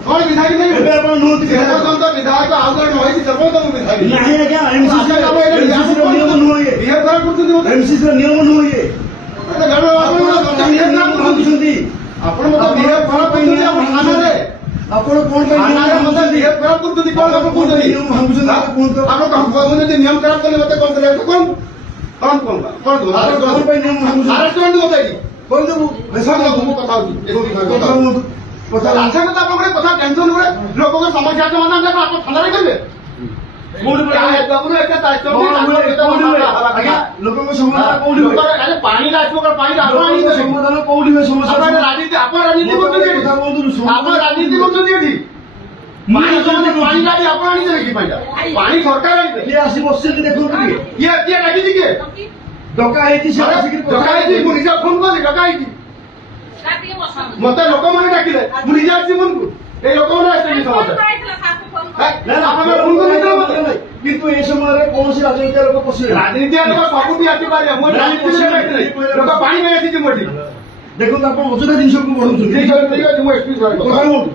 कौन विधायक नहीं ଏବେ ଆପଣ ନୁହନ୍ତି सर्वतंत्र विधायक आउ जण होई सर्वतंत्र विधायक ନାହିଁ ଆଜ୍ଞା ଏମସିସି ର ନିୟମ ନୁହଁ ଇଏ बिहेव खराब करछन मते ଏମସିସି ର ନିୟମ ନୁହଁ ଇଏ अरे गण आपण बिहेव खराब ଭାବୁଛନ୍ତି आपण मते बिहेव खराब करछन आपण थाना रे ଆପଣ କଣ ପାଇଁ थाना रे मते बिहेव खराब करछन कोन आपण कोन ନିୟମ ଭାବୁଛନ୍ତି ଆପଣ କୁହନ୍ତୁ आपण कौन जे नियम खराब करले मते कोन करे कौन ଆପଣ କଣ ପାଇଁ ନିୟମ ଭାବୁଛନ୍ତି अरेस्ट करंतु मते କହିଦେବୁ बेसन को କଥା होती କଥା ହୁଅନ୍ତୁ କଥା अच्छा कथा आपण को कथा टेंशन हुए लोगों को समस्या समाधान करना आप थाना रे करबे କୋଉଠି क्या बाबू एक दायित्व ଆଜ୍ଞା ଲୋକଙ୍କ ସମାଧାନ କୋଉଠି ହୁଏ अरे पानी लाचो कर पानी आपण आनी ଲୋକଙ୍କ ସମାଧାନ କୋଉଠି ହୁଏ आपण ସମସ୍ୟା राजनीति आपण राजनीति करछन କଥା କୁହନ୍ତୁ आपण राजनीति करछन एठी पानी समझे पानी गाड़ी आपण आनी देबे की पानी सरकार आनी दे କିଏ ଆସି ବସିଛନ୍ତି ଦେଖନ୍ତୁ ଟିକେ ये राजनीति के ଡକା ହେଇଛି ସେ ଆସିକି डकाई मु निजा फोन कर डकाई मते लोक माने डाकिले मु निजा आसी मन को ए लोक माने आसी समस्या आपण फोन कर मते କିନ୍ତୁ ଏ ସମୟରେ କୌଣସି ରାଜନୈତିକ ଲୋକ ପଶିବେ राजनीति लोक सबुठी आसी पारे मु राजनीति लोक पानी में आसी मोठी ଦେଖନ୍ତୁ ଆପଣ ଅଯଥା ଜିନିଷକୁ ବଢଉଛନ୍ତି ठीक है मु एक्सक्यूज କଥା କୁହନ୍ତୁ